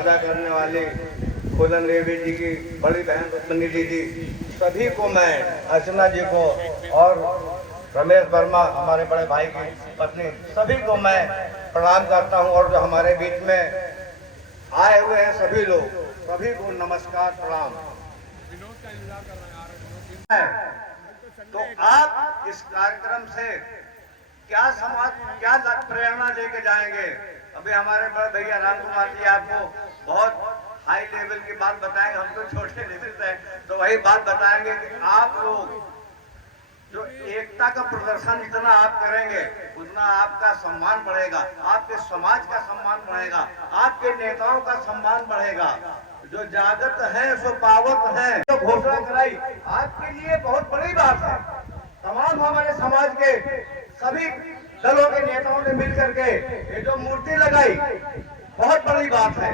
अदा करने वाले फूलन देवी जी की बड़ी बहन रुक्मिणी दीदी, सभी को मैं, अर्चना जी को और रमेश वर्मा हमारे बड़े भाई की पत्नी, सभी को मैं प्रणाम करता हूं। और जो हमारे बीच में आए हुए हैं सभी लोग, सभी को नमस्कार प्रणाम। तो आप इस कार्यक्रम से क्या समाज, क्या प्रेरणा लेके जाएंगे? अभी हमारे बड़े भैया राम कुमार जी आपको बहुत हाई लेवल की बात बताएंगे, हम तो छोटे लेवल से तो वही बात बताएंगे कि आप लोग जो एकता का प्रदर्शन जितना आप करेंगे उतना आपका सम्मान बढ़ेगा, आपके समाज का सम्मान बढ़ेगा, आपके नेताओं का सम्मान बढ़ेगा। जो जागत है सो पावत है, जो घोषणा कराई आपके लिए बहुत बड़ी बात है। तमाम हमारे समाज के सभी दलों के नेताओं ने मिल करके ये जो मूर्ति लगाई बहुत बड़ी बात है।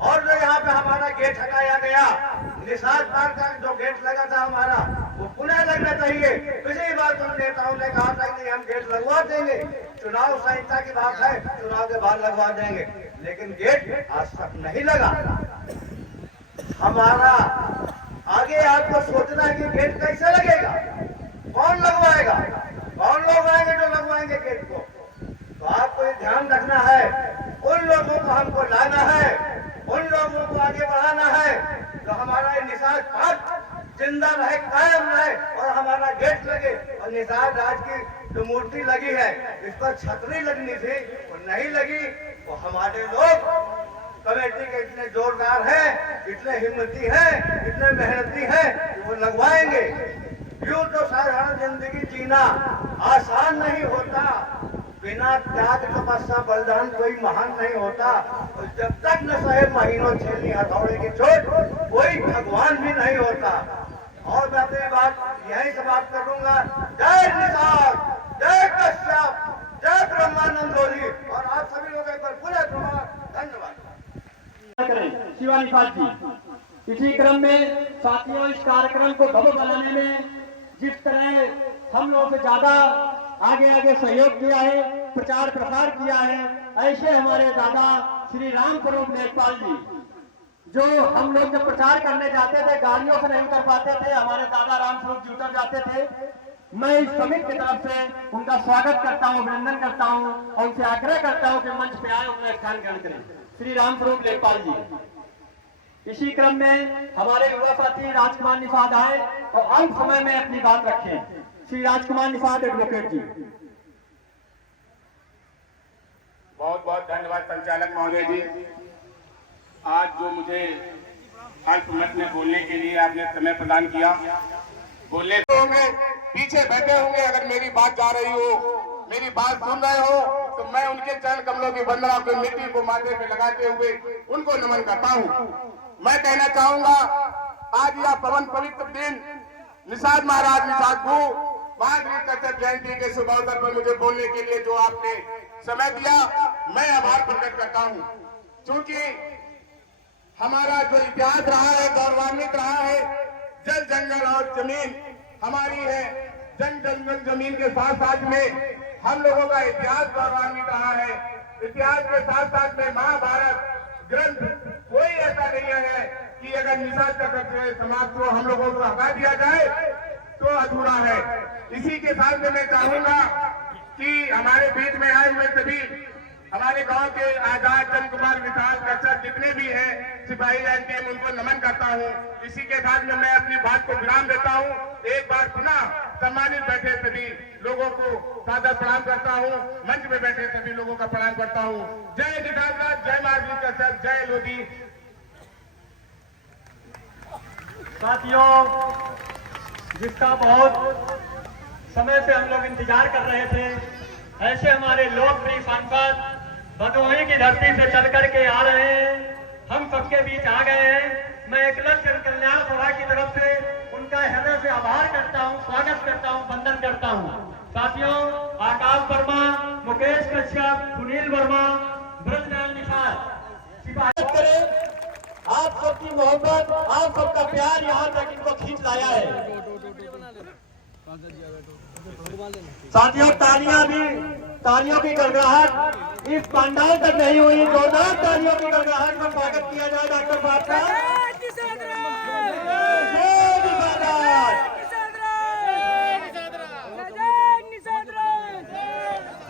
और जो यहाँ पे हमारा गेट हटाया गया, निशाद पार्क का जो गेट लगा था हमारा, वो पुनः लगना चाहिए। पिछली बार तो नेताओं ने कहा था कि हम गेट लगवा देंगे, चुनाव संहिता की बात है, चुनाव के बाद लगवा देंगे, लेकिन गेट आज तक नहीं लगा। हमारा आगे आपको सोचना है कि गेट कैसे लगेगा, कौन लगवाएगा, कौन लोग आएंगे जो लगवाएंगे गेट को। तो आपको ये ध्यान रखना है, उन लोगों को हमको लाना है, उन लोगों को आगे बढ़ाना है तो हमारा ये निशाद पार्क जिंदा रहे, कायम रहे और हमारा गेट लगे। और निशाद राज की जो मूर्ति लगी है इस पर छतरी लगनी थी, वो नहीं लगी। वो हमारे लोग कमेटी के इतने जोरदार हैं, इतने हिम्मती हैं, इतने मेहनती हैं कि वो लगवाएंगे। यूं तो साधारण जिंदगी जीना आसान नहीं होता, बिना त्याग तपस्या बलिदान कोई महान नहीं होता। और जब तक न सहे महीनों झेलनी हथौड़े की चोट, कोई भगवान भी नहीं होता। और मैं अपनी बात यहीं समाप्त करूंगा। जय निषाद, जय कश्यप, जय ब्रह्मानंद होली। और आप सभी लोग एक बार पूरे धन्यवाद। शिवानी साथ जी, इसी क्रम में साथियों इस कार्यक्रम को भव्य बनाने में जिस तरह हम लोगों से ज्यादा आगे आगे सहयोग किया है, प्रचार प्रसार किया है, ऐसे हमारे दादा श्री राम स्वरूप लेखपाल जी, जो हम लोग जब प्रचार करने जाते थे गाड़ियों से नहीं कर पाते थे, हमारे दादा राम स्वरूप जी उतर जाते थे। मैं इस समिति की तरफ से उनका स्वागत करता हूं, अभिनंदन करता हूं और उनसे आग्रह करता हूं कि मंच पे आए, अपना स्थान ग्रहण करें। श्री राम स्वरूप लेखपाल जी। इसी क्रम में हमारे युवा साथी राजकुमार निषाद आए और अल्प समय में अपनी बात रखें। श्री राजकुमार निषाद एडवोकेट जी। बहुत बहुत धन्यवाद संचालक महोदय जी। आज जो मुझे अल्प मत में बोलने के लिए आपने समय प्रदान किया, बोलने होंगे, पीछे बैठे होंगे, अगर मेरी बात जा रही हो, मेरी बात सुन रहे हो तो मैं उनके चरण कमलों की वंदना को मिट्टी को माथे पे लगाते हुए उनको नमन करता हूँ। मैं कहना चाहूंगा आज यह पवन पवित्र दिन निषाद महाराज निषाद भू महावीर कश्यप जयंती के शुभ अवसर पर मुझे बोलने के लिए जो आपने समय दिया, मैं आभार प्रकट करता हूँ। क्योंकि हमारा जो इतिहास रहा है, गौरवान्वित रहा है, जल जंगल और जमीन हमारी है, जन जंगल जमीन के साथ साथ में हम लोगों का इतिहास गौरवान्वित रहा है। इतिहास के साथ साथ में महाभारत ग्रंथ कोई ऐसा नहीं है कि अगर निषाद चक्र समाज को हम लोगों को हटा दिया जाए तो अधूरा है। इसी के साथ में मैं चाहूंगा कि हमारे बीच में आए हुए सभी हमारे गांव के आजाद चंद्र कुमार विशाल कश्यप जितने भी हैं सिपाही लाइन टीम, उनको नमन करता हूं। इसी के साथ में मैं अपनी बात को विराम देता हूं। एक बार पुनः सम्मानित बैठे सभी लोगों को सादर प्रणाम करता हूं, मंच में बैठे सभी लोगों का प्रणाम करता हूं। जय निषाद, जय महावीर कश्यप, जय लोधी। साथियों, जिसका बहुत समय से हम लोग इंतजार कर रहे थे, ऐसे हमारे लोकप्रिय सांसद भदोही की धरती से चल करके आ रहे हैं, हम सबके बीच आ गए हैं। मैं एकलव्य कल्याण सभा की तरफ से उनका हृदय से आभार करता हूं, स्वागत करता हूं, वंदन करता हूं। साथियों, आकाश वर्मा, मुकेश कश्यप, सुनील वर्मा, ब्रजनयन निषाद सिपाही करें। आप सबकी मोहब्बत, आप सबका प्यार यहाँ तक इनको खींच लाया है। साथियों, तालियों की गड़गड़ाहट इस पंडाल तक नहीं हुई। जोरदार तालियों की गड़गड़ाहट में स्वागत किया जाए डॉक्टर साहब का।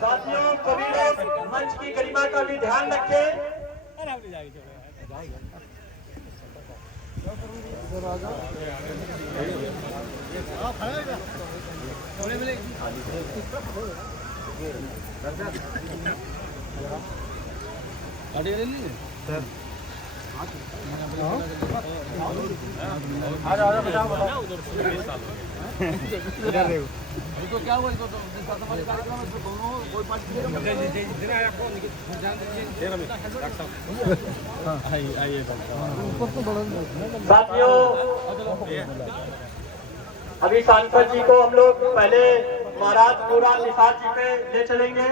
साथियों, सभी लोग मंच की गरिमा का भी ध्यान रखें। तो क्या हुआ कार्यक्रम कोई साथियों, अभी सांसद जी को हम लोग पहले महाराज पूरा निषाद जी पे ले चलेंगे।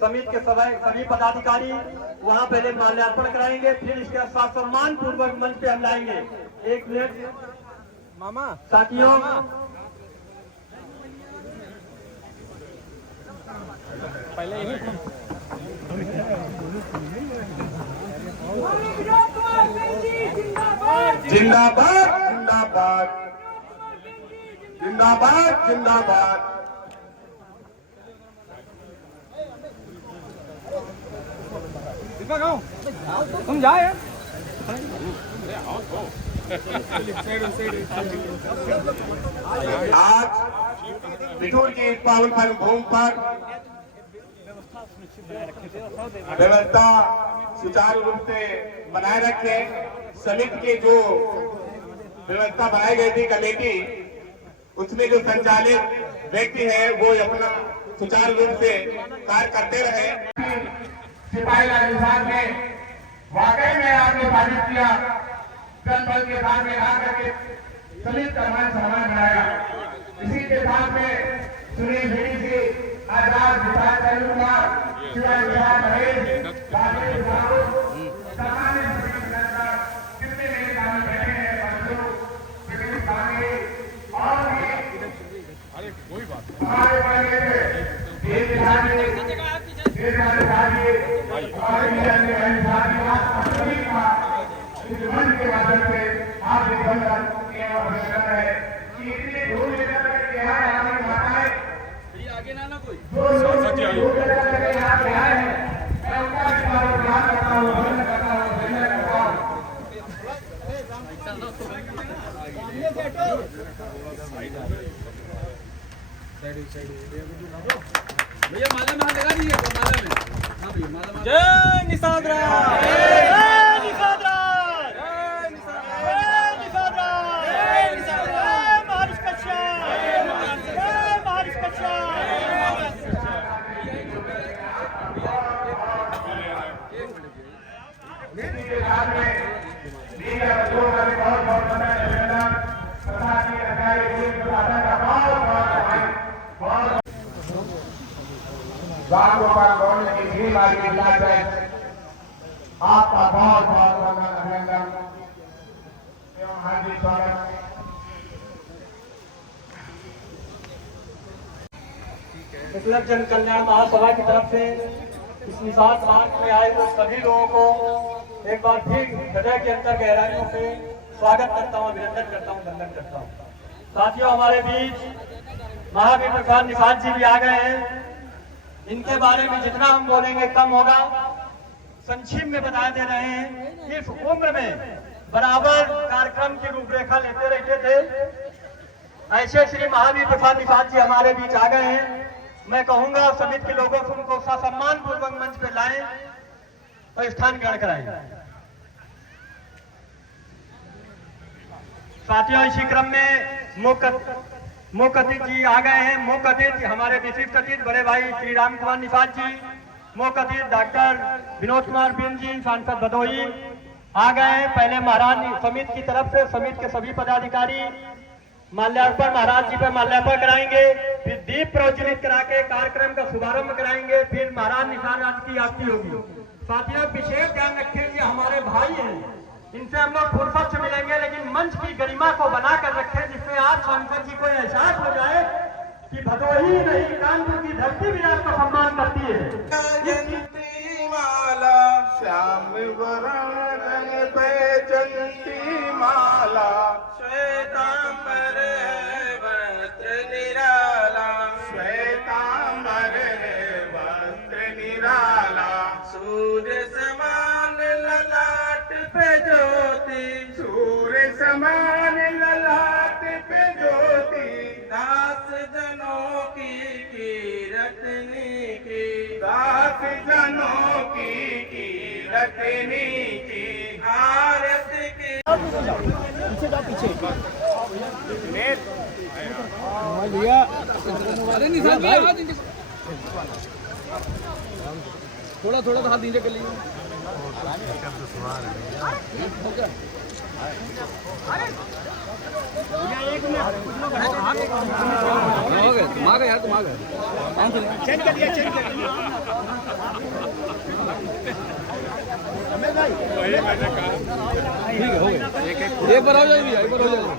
समिति के सभी पदाधिकारी वहाँ पहले माल्यार्पण कराएंगे, फिर इसके साथ सम्मान पूर्वक मंच पे हम लाएंगे। 1 मिनट मामा साथियों। पहले ही जिंदाबाद जिंदाबाद जिंदाबाद जिंदाबाद। तुम जाए आज बिठूर की इस पावन भूमि पर व्यवस्था सुचारू रूप से बनाए रखे। समिति की जो व्यवस्था बनाई गई थी कमेटी, उसमें जो संचालित व्यक्ति है वो अपना सुचारू रूप से कार्य करते रहे। सिपाही लाल साहब ने वाकई में आपने साबित किया, जनबल के साथ में आकर के समिति का मान सम्मान बनाया। इसी के साथ में सुनील भेड़ी जी, आजाद विकास कुमार, शिवाजी विहार महेश, राजेश साहू, सामान्य कितने मेरे सामने बैठे हैं बच्चों, कितने सामने और भी हमारे पास इस मंच के माध्यम से आप है कि इतने दूर लेकर के यहाँ हमारी माताएं आगे ना कोई दूर लेकर के यहाँ पे आए हैं। मैं उनका भी बहुत ध्यान करता हूँ, वंदन करता हूँ, धन्यवाद करता हूँ। भैया माला में हाथ लगा दीजिए, माला में। हाँ भैया माला में। जय निषाद राज, जय निषाद राज, जय निषाद राज, जय निषाद राज, जय निषाद राज, जय महर्षि कश्यप, जय महर्षि कश्यप। के साथ में मीडिया बच्चों का भी बहुत बहुत धन्यवाद। प्रधान जी अधिकारी पुलिस प्रशासन का बहुत बहुत राम गोपाल गौड़ की भी मार्केट लाइफ है। आपका बहुत बहुत अभिनंदन एवं हार्दिक स्वागत। विकलक जन कल्याण महासभा की तरफ से इस निषाद मार्ग में आए हुए सभी लोगों को एक बार फिर हृदय के अंदर गहराइयों से स्वागत करता हूँ, अभिनंदन करता हूँ, वंदन करता हूँ। साथियों, हमारे बीच महावीर प्रसाद निषाद जी भी आ गए हैं। इनके बारे में जितना हम बोलेंगे कम होगा। संक्षिप्त में बता दे रहे हैं, इस उम्र में बराबर कार्यक्रम की रूपरेखा लेते रहते थे। ऐसे श्री महावीर प्रसाद निषाद जी हमारे बीच आ गए हैं। मैं कहूंगा समिति के लोगों से उनको सम्मान पूर्वक मंच पे लाएं और स्थान ग्रहण कराएं। साथियों, इसी क्रम में मुख्य अतिथि आ गए हैं। मुख्य अतिथि हमारे विशिष्ट अतिथि बड़े भाई श्री राम कुमार निषाद जी, मुख्य अतिथि डॉक्टर विनोद कुमार बिंद जी, सांसद भदोही आ गए हैं। पहले महाराज समिति की तरफ से समिति के सभी पदाधिकारी माल्यार्पण महाराज जी पर माल्यार्पण कराएंगे, फिर दीप प्रज्वलित करा के कार्यक्रम का शुभारंभ कराएंगे, फिर महाराज निषाद राज की आरती होगी। साथियों, विशेष ध्यान रखें कि हमारे भाई हैं, इनसे हम लोग फुर्सत से मिलेंगे, लेकिन मंच की गरिमा को बनाकर रखें, जिससे आज सांसद जी को एहसास हो जाए कि भदोही नहीं कानपुर की धरती भी आपका सम्मान करती है। जयंती माला श्याम वरण पे जयंती माला श्वेतांबर वस्त्र निराला श्वेतांबर वस्त्र निराला सूर्य समान ललाट पे ज्योति सूर्य समान ललाट पे ज्योति दास जनों की रत्नी की दास जनों की रत्नी की आरती की अरे निशान भैया हाथ नीचे थोड़ा थोड़ा हाथ नीचे कर लीजिए। हो गया तुम आ गए यार, तुम आ गए। चेंज कर दिया, चेंज कर दिया। ठीक है, हो गया। एक बार हो जाएगी, एक बार हो जाएगी।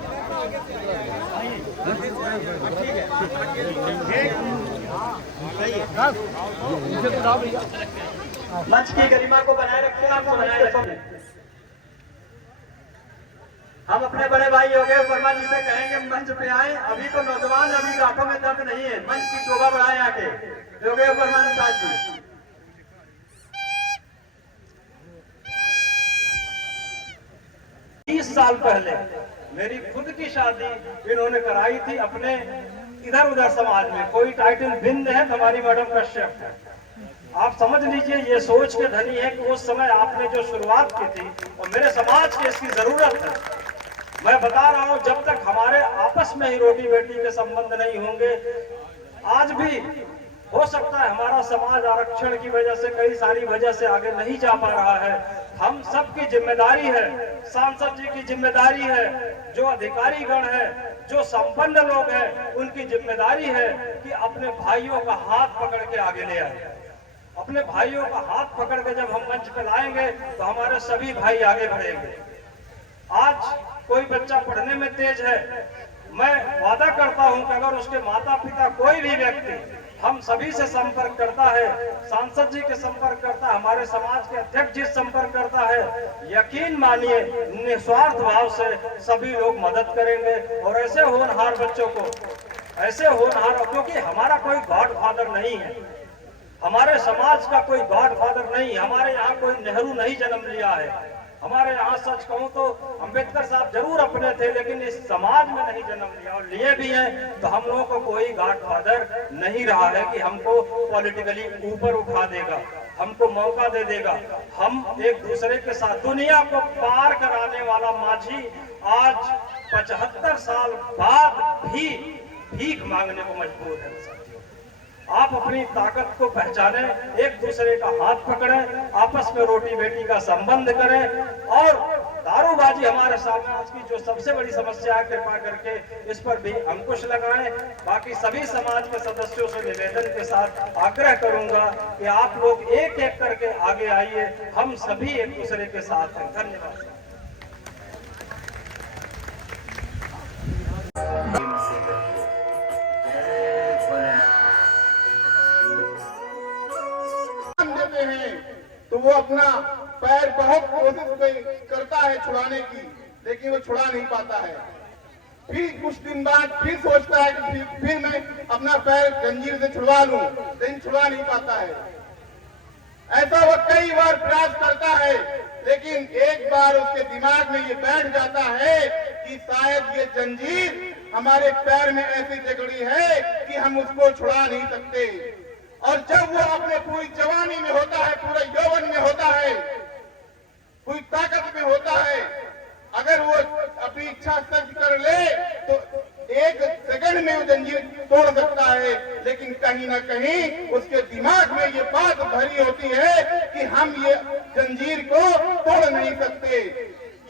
मंच की गरिमा को बनाए रखें, आपको बनाए रखें। हम अपने बड़े भाई योगेश वर्मा जी से कहेंगे मंच पे आए। अभी तो नौजवान, अभी गांठों में दर्द नहीं है, मंच की शोभा बढ़ाए आके। योगेश वर्मा निषाद जी। 30 साल पहले मेरी खुद की शादी इन्होंने कराई थी अपने इधर उधर समाज में। कोई टाइटल भिन्न है, हमारी मैडम कश्यप है। आप समझ लीजिए, ये सोच के धनी है कि उस समय आपने जो शुरुआत की थी और मेरे समाज की इसकी जरूरत है। मैं बता रहा हूं, जब तक हमारे आपस में ही रोटी बेटी के संबंध नहीं होंगे, आज भी हो सकता है हमारा समाज आरक्षण की वजह से, कई सारी वजह से आगे नहीं जा पा रहा है। हम सबकी जिम्मेदारी है, सांसद जी की जिम्मेदारी है, जो अधिकारी गण है, जो संपन्न लोग हैं, उनकी जिम्मेदारी है कि अपने भाइयों का हाथ पकड़ के आगे ले आए। अपने भाइयों का हाथ पकड़ के जब हम मंच पर लाएंगे तो हमारे सभी भाई आगे बढ़ेंगे। आज कोई बच्चा पढ़ने में तेज है, मैं वादा करता हूं कि अगर उसके माता पिता कोई भी व्यक्ति हम सभी से संपर्क करता है, सांसद जी के संपर्क करता है, हमारे समाज के अध्यक्ष जी संपर्क करता है, यकीन मानिए निस्वार्थ भाव से सभी लोग मदद करेंगे। और ऐसे होनहार बच्चों को, ऐसे होनहार, क्योंकि हमारा कोई गॉड फादर नहीं है, हमारे समाज का कोई गॉड फादर नहीं, हमारे यहाँ कोई नेहरू नहीं जन्म लिया है। हमारे यहाँ सच कहूं तो अंबेडकर साहब जरूर अपने थे, लेकिन इस समाज में नहीं जन्म लिया, और लिए भी हैं तो हम लोगों को कोई गॉड फादर नहीं रहा है कि हमको पॉलिटिकली ऊपर उठा देगा, हमको मौका दे देगा। हम एक दूसरे के साथ दुनिया को पार कराने वाला माझी आज 75 साल बाद भी भीख मांगने को मजबूर है। आप अपनी ताकत को पहचाने, एक दूसरे का हाथ पकड़ें, आपस में रोटी बेटी का संबंध करें, और दारूबाजी हमारे सामने आज की जो सबसे बड़ी समस्या है, कृपा करके इस पर भी अंकुश लगाएं। बाकी सभी समाज के सदस्यों से निवेदन के साथ आग्रह करूंगा कि आप लोग एक एक करके आगे आइए, हम सभी एक दूसरे के साथ हैं। धन्यवाद। तो वो अपना पैर बहुत कोशिश करता है छुड़ाने की, लेकिन वो छुड़ा नहीं पाता है। फिर कुछ दिन बाद फिर सोचता है कि फिर मैं अपना पैर जंजीर से छुड़वा लूं, लेकिन छुड़ा नहीं पाता है। ऐसा वो कई बार प्रयास करता है, लेकिन एक बार उसके दिमाग में ये बैठ जाता है कि शायद ये जंजीर हमारे पैर में ऐसी जकड़ी है कि हम उसको छुड़ा नहीं सकते। और जब वो अपने पूरी जवानी में होता है, पूरे यौवन में होता है, पूरी ताकत में होता है, अगर वो अपनी इच्छा सच कर ले तो 1 सेकंड में वो जंजीर तोड़ सकता है। लेकिन कहीं ना कहीं उसके दिमाग में ये बात भरी होती है कि हम ये जंजीर को तोड़ नहीं सकते।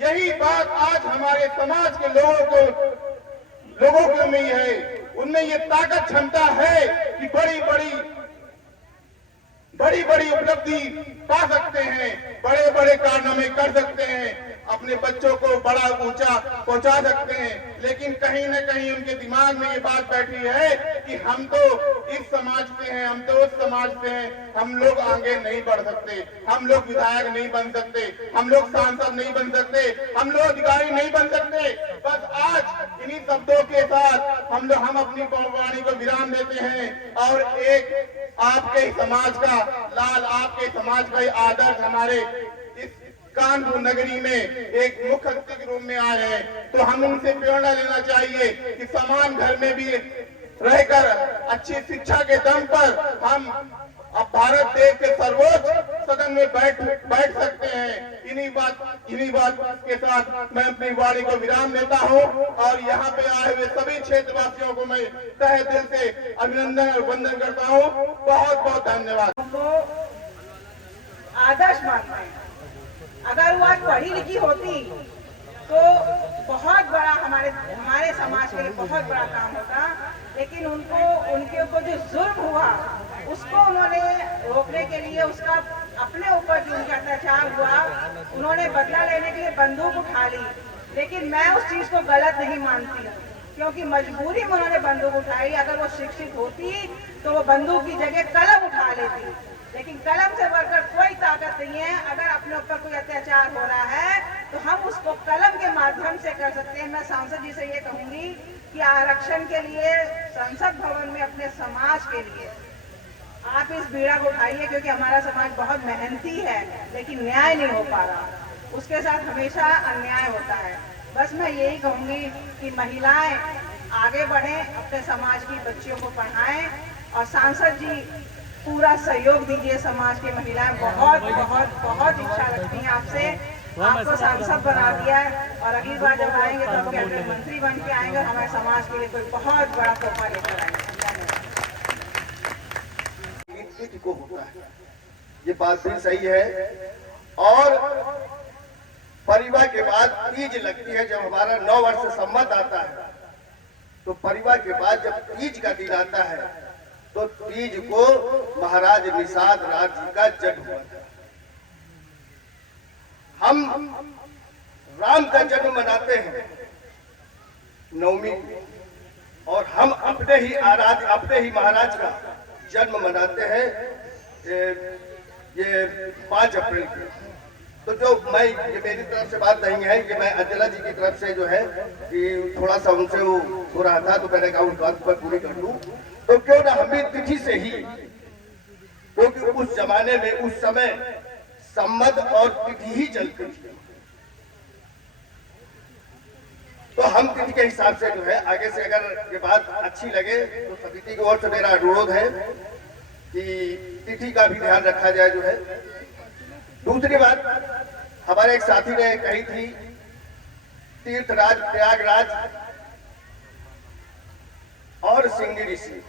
यही बात आज हमारे समाज के लोगों में है, उनमें ये ताकत क्षमता है कि बड़ी बड़ी उपलब्धि पा सकते हैं, बड़े बड़े कारनामे कर सकते हैं। अपने बच्चों को बड़ा ऊंचा पहुंचा सकते हैं, लेकिन कहीं न कहीं उनके दिमाग में ये बात बैठी है कि हम तो इस समाज से हैं, हम तो उस समाज से हैं, हम लोग आगे नहीं बढ़ सकते, हम लोग विधायक नहीं बन सकते, हम लोग सांसद नहीं बन सकते, हम लोग अधिकारी नहीं बन सकते। बस आज इन्हीं शब्दों के साथ हम अपनी वाणी को विराम देते हैं और एक आपके समाज का लाल, आपके समाज का आदर्श हमारे इस कानपुर नगरी में एक मुख्य अतिथि के रूप में आए हैं, तो हम उनसे प्रेरणा लेना चाहिए कि समान घर में भी रहकर अच्छी शिक्षा के दम पर हम अब भारत देश के सर्वोच्च सदन में बैठ सकते हैं। इन्हीं बात के साथ मैं अपनी वाणी को विराम देता हूं और यहाँ पे आए हुए सभी क्षेत्रवासियों को मैं तहे दिल से अभिनंदन और वंदन करता हूं। बहुत बहुत धन्यवाद। आदर्श मानते हैं। अगर वो आज पढ़ी लिखी होती तो बहुत बड़ा हमारे समाज के लिए बहुत बड़ा काम होता, लेकिन उनके ऊपर जो जुल्म हुआ उसको उन्होंने रोकने के लिए, उसका अपने ऊपर जो उनका अत्याचार हुआ, उन्होंने बदला लेने के लिए बंदूक उठा ली। लेकिन मैं उस चीज को गलत नहीं मानती, क्योंकि मजबूरी में उन्होंने बंदूक उठाई। अगर वो शिक्षित होती तो वो बंदूक की जगह कलम उठा लेती, लेकिन कलम से बढ़कर कोई ताकत नहीं है। अगर अपने ऊपर कोई अत्याचार हो रहा है तो हम उसको कलम के माध्यम से कर सकते हैं। मैं सांसद जी से ये कहूंगी कि आरक्षण के लिए संसद भवन में अपने समाज के लिए आप इस बीड़ा को उठाइए, क्योंकि हमारा समाज बहुत मेहनती है लेकिन न्याय नहीं हो पा रहा, उसके साथ हमेशा अन्याय होता है। बस मैं यही कहूंगी कि महिलाएं आगे बढ़ें, अपने समाज की बच्चियों को पढ़ाएं और सांसद जी पूरा सहयोग दीजिए। समाज की महिलाएं बहुत बहुत बहुत इच्छा रखती हैं आपसे, आपको सांसद बना दिया है और अगली बार जब आएंगे तो हम कैबिनेट मंत्री बन के आएंगे और हमारे समाज के लिए कोई बहुत बड़ा तोहफा लेकर आएंगे। को होता है, ये बात भी सही है। और परिवार के बाद तीज लगती है, जब हमारा 9 वर्ष संवत आता है तो परिवार के बाद जब तीज का दिन आता है तो तीज को महाराज निषाद राज जी का जन्म हुआ था। हम राम का जन्म मनाते हैं नवमी को, और हम अपने ही महाराज का जन्म मनाते हैं ये 5 अप्रैल को। तो जो ये मेरी तरफ से बात नहीं है, ये मैं अंजना जी की तरफ से जो है कि थोड़ा सा उनसे वो हो रहा था तो मैंने कहा उस बात पर पूरी कर लूं। तो क्यों ना हम भी तिथि से ही, क्योंकि उस जमाने में उस समय संवत और तिथि ही चलती थी, तो हम तिथि के हिसाब से जो है आगे से अगर ये बात अच्छी लगे तो समिति की ओर से मेरा अनुरोध है कि तिथि का भी ध्यान रखा जाए जो है। दूसरी बात हमारे एक साथी ने कही थी, तीर्थराज प्रयागराज और सिंगी ऋषि,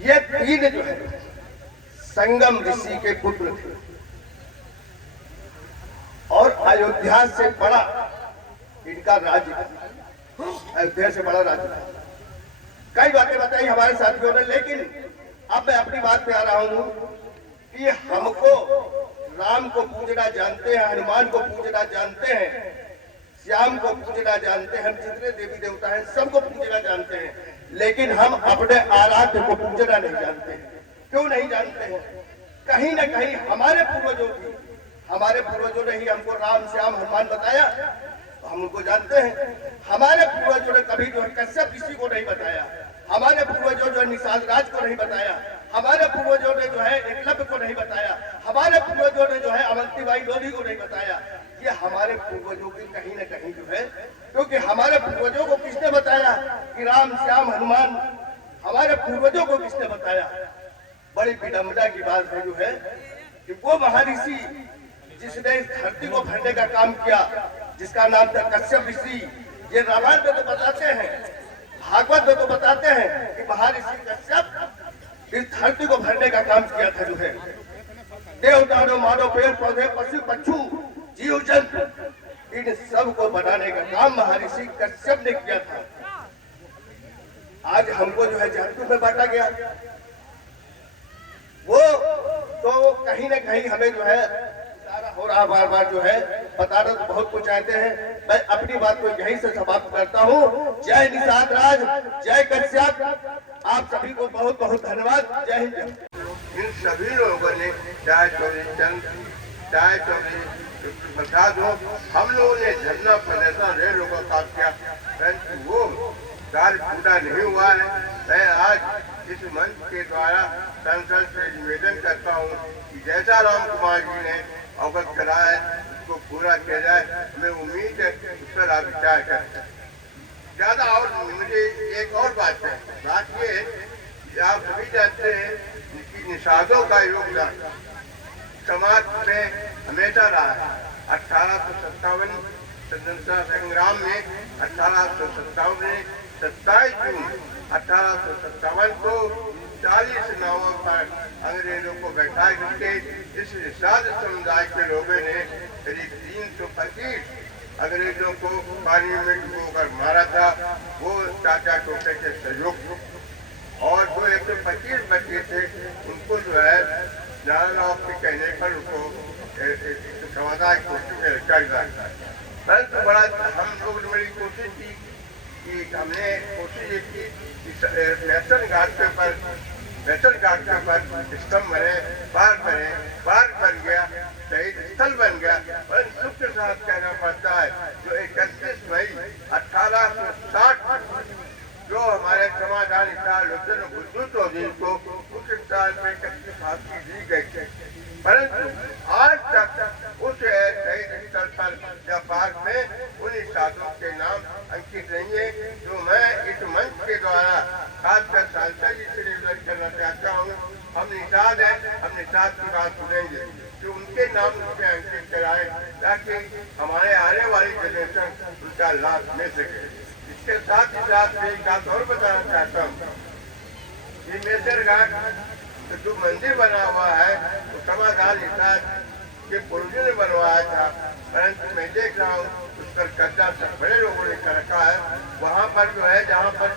ये 3 जो है संगम ऋषि के पुत्र थे और अयोध्या से बड़ा इनका राज्य था, अयोध्या से बड़ा राज्य था। कई बातें बताई हमारे साथियों ने, लेकिन अब मैं अपनी बात पे आ रहा हूं कि हमको राम को पूजना जानते हैं, हनुमान को पूजना जानते हैं, श्याम को पूजना जानते हैं, हम जितने देवी देवता हैं सबको पूजना जानते हैं, लेकिन हम अपने आराध्य को पूजना नहीं जानते हैं। क्यों नहीं जानते हैं? कहीं ना कहीं हमारे पूर्वजों ने ही हमको राम श्याम हनुमान बताया, तो हम उनको जानते हैं। हमारे पूर्वजों ने कभी जो है कश्यप ऋषि को नहीं बताया, हमारे पूर्वजों जो है निषाद राज को नहीं बताया, हमारे पूर्वजों ने जो है एकलव्य को नहीं बताया, हमारे पूर्वजों ने जो है अवंतीबाई डोली को नहीं बताया। ये हमारे पूर्वजों की कहीं न कहीं जो है, क्योंकि हमारे पूर्वजों को किसने बताया कि राम श्याम हनुमान, हमारे पूर्वजों को किसने बताया? बड़ी विडंबना की बात है जो है कि वो महर्षि जिसने इस धरती को भरने का काम किया, जिसका नाम था कश्यप ऋषि, ये रामायण में तो बताते हैं, भागवत में तो बताते हैं कि महर्षि कश्यप इस धरती को भरने का काम किया था जो है। देव दानव मानव पेड़ पौधे पशु पक्षु जीव जंतु, इन सब को बनाने का काम महर्षि कश्यप ने किया था। आज हमको जो है जंतु में बांटा गया, वो तो कहीं ना कहीं हमें जो है और आप बार बार जो है बताना तो बहुत कुछ चाहते हैं। मैं अपनी बात को यहीं से समाप्त करता हूँ। जय निषाद राज, जय कश्यप, आप सभी को बहुत बहुत धन्यवाद। जय हिंद। इन सभी लोगों ने, चाहे चौधरी चंद, चाहे चौधरी प्रसाद हो, हम लोगों ने धरना प्रदर्शन रेलों का काम किया, परंतु वो कार्य पूरा नहीं हुआ है। मैं आज इस मंच के द्वारा संसद से निवेदन करता हूँ कि जैसा राम कुमार जी ने अवगत कराया है उसको पूरा किया जाए। मैं उम्मीद है उस पर आप विचार करें। ज्यादा और मुझे एक और बात है, बात ये है आप सभी जानते हैं कि निषादों का योगदान समाज में हमेशा रहा है। 1857 स्वतंत्रता संग्राम में 1857 में 27 जून 1857 को 40 नावों पर अंग्रेजों को बैठा करके इस निषाद समुदाय के लोगों ने करीब 325 अंग्रेजों को पानी में डुबोकर मारा था। वो चाचा टोपे के सहयोग और जो 125 बच्चे थे उनको जो है नारायण के कहने पर उनको समाधान कोशिश में रखा गया। परंतु बड़ा हम लोग ने बड़ी कोशिश की कि हमने कोशिश ये की कि नेशनल घाट के ऊपर स्तंभ बने, पार्क बन गया, शहीद स्थल बन गया। पर दुख के साथ कहना पड़ता है जो 31 मई 1860 जो हमारे समाधान बुद्धू चौधरी को उस स्थान में कच्ची फांसी दी गई, परंतु आज तक उस शहीद स्थल पर या पार्क में उन निषादों के नाम अंकित नहीं है। जो मैं इस मंच के द्वारा खासकर सांसद जी से निवेदन करना चाहता हूँ, हम निषाद हैं, हम निषाद की बात सुनेंगे जो उनके नाम उसमें अंकित कराए ताकि हमारे आने वाली जनरेशन उनका लाभ ले सके। इसके साथ ही साथ मैं एक बात और बताना चाहता हूँ कि मेसर घाट तो जो मंदिर बना हुआ है तो समाधान निषाद के पूर्वजों ने बनवाया था, परंतु मैं देख रहा हूँ उस पर कब्जा बड़े लोगों ने कर रखा है। वहाँ पर जो है जहाँ पर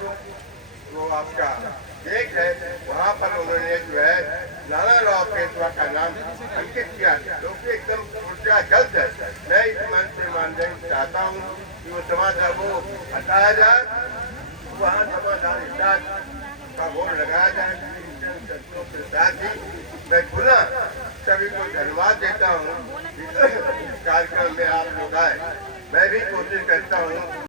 जो आपका देख है वहाँ पर उन्होंने जो है नाना राव पेशवा का नाम अंकित किया, जो कि एकदम ऊर्जा गलत है। मैं इस मन से मानना चाहता हूँ कि वो समाधान वो हटाया जाए, वहाँ समाधान निषाद का बोर्ड लगाया जाए। के साथ ही मैं पुनः सभी को धन्यवाद देता हूँ। कार्यक्रम में आप लोग आए, मैं भी कोशिश करता हूँ